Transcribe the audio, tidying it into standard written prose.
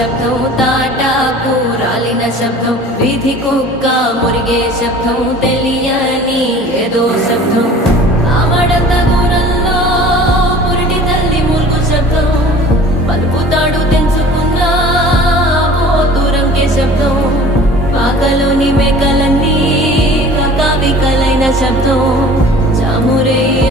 శబ్దం, తాటాకు రాలిన శబ్దం, వీధి కుక్క మురిగే శబ్దం, తెలియని ఏదో శబ్దం. ఆమడంత దూరంలో పురిటి తల్లి మూల్గు శబ్దం, పలుకుతాడు తెంచుకున్న దూరంకే శబ్దం. పాకలోని మేకలన్నీ కకావికలైన శబ్దం.